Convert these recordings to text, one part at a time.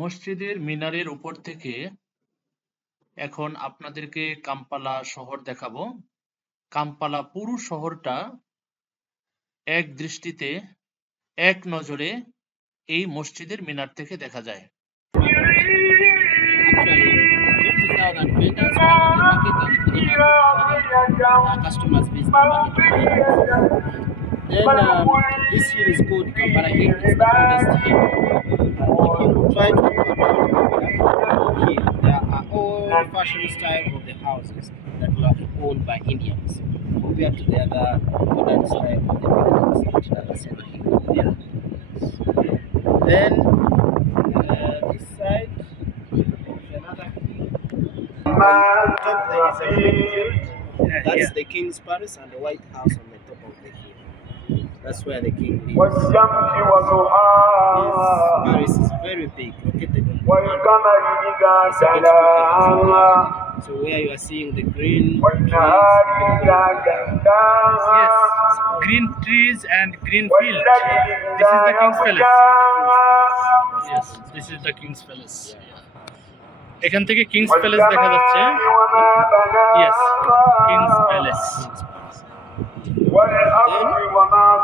মসজিদের মিনারের উপর থেকে এখন আপনাদেরকে কাম্পালা শহর দেখাবো কাম্পালা পুরো শহরটা এক দৃষ্টিতে এক নজরে এই মসজিদের মিনার থেকে দেখা যায় Then um, this hill is called Kampala Hill. It's the oldest hill. if you try to go down here, there are old-fashioned style of the houses that were owned by Indians compared to the other modern style of the buildings that are seen here. Yeah. Then uh, this side another hill. On top there is a green field. That's yeah. the King's Palace and the White House that's where the king lives. His Paris is very big, Look at the So where you are seeing the green trees, yes, green trees and green fields. This is the king's palace. Yes, this is the king's palace. এখান থেকে Kings Palace দেখা যাচ্ছে yes King's Palace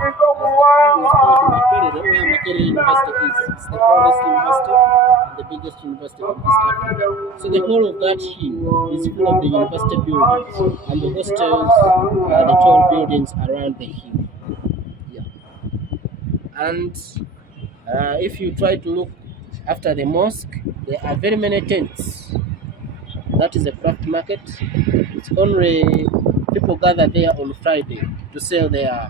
the So the whole of that hill is full of the university buildings and the hostels and uh, the tall buildings around the hill. Yeah. And uh, if you try to look after the mosque, there are very many tents. That is a craft market. It's only people gather there on Friday to sell their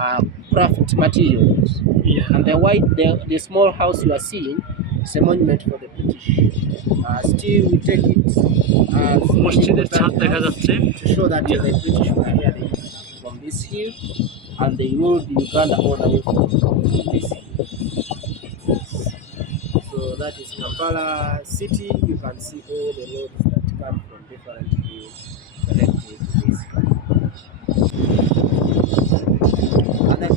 uh, craft materials. Yeah. And the white, the, the small house you are seeing is a monument for the British. Uh, still, we take it as important to show that yeah. the British were here they, from this hill and they ruled Uganda all the way from this hill. So that is Kampala city. You can see all the roads that come from different hills.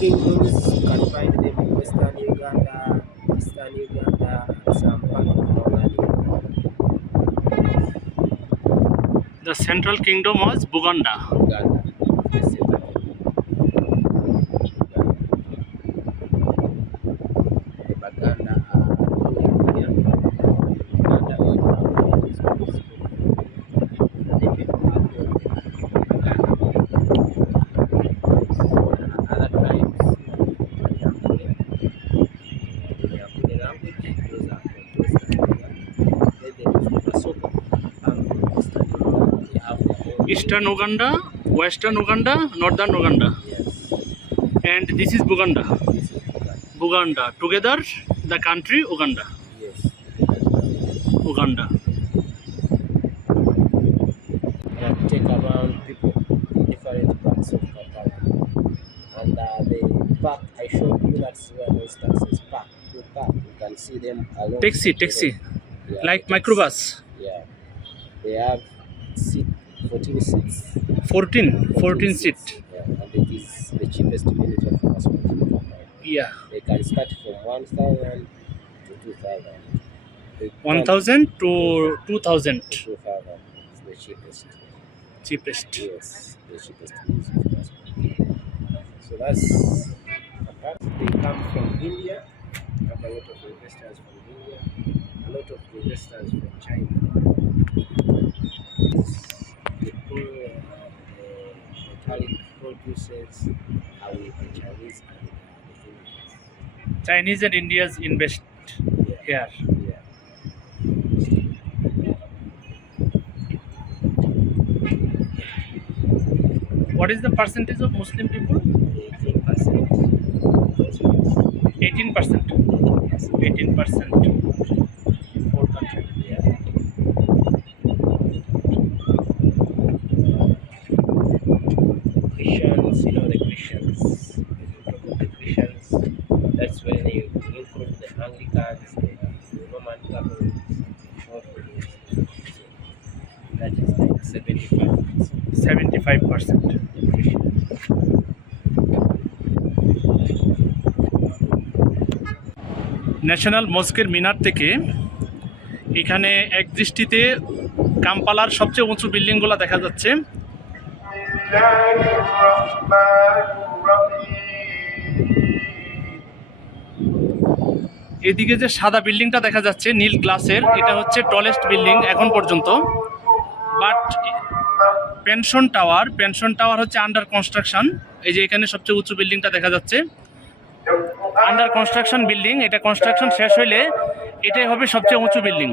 News can find them in Western Uganda, Eastern Uganda, and some part of Mongolia. The Central Kingdom was Buganda. Buganda. Eastern Uganda, Western Uganda, Northern Uganda. Yes. And this is Buganda. This is Buganda. Buganda. Together, the country Uganda. Yes. Uganda. And take around people in different parts of Kampala. And uh, the park I showed you, that's where those taxis park. You park, you can see them alone. Taxi, taxi. Yeah, like microbus. Yeah. They have 14 seats. 14? 14 seat. Yeah, and it is the cheapest unit of transport. Yeah. They can start from 1,000 to 2,000. 1,000 to 2,000. 2,000 is the cheapest. Cheapest. Yes, the cheapest unit of transport. So that's, apart, they come from India, have a lot of investors from India, a lot of investors from China. Massachusetts, away the Chinese and the Indians. Chinese and Indians invest yeah. here. What is the percentage of Muslim people? 18%. 18%. 18%. percent seventy five percent national মস্কের মিনার থেকে এখানে এক দৃষ্টিতে কাম্পালার সবচেয়ে উঁচু বিল্ডিংগুলো দেখা যাচ্ছে এদিকে যে সাদা বিল্ডিংটা দেখা যাচ্ছে নীল গ্লাসের এটা হচ্ছে টলেস্ট বিল্ডিং এখন পর্যন্ত but pension tower pension tower হচ্ছে আন্ডার কনস্ট্রাকশন এই যে এখানে সবচেয়ে উঁচু বিল্ডিংটা দেখা যাচ্ছে আন্ডার কনস্ট্রাকশন বিল্ডিং এটা কনস্ট্রাকশন শেষ হইলে এটাই হবে সবচেয়ে উঁচু বিল্ডিং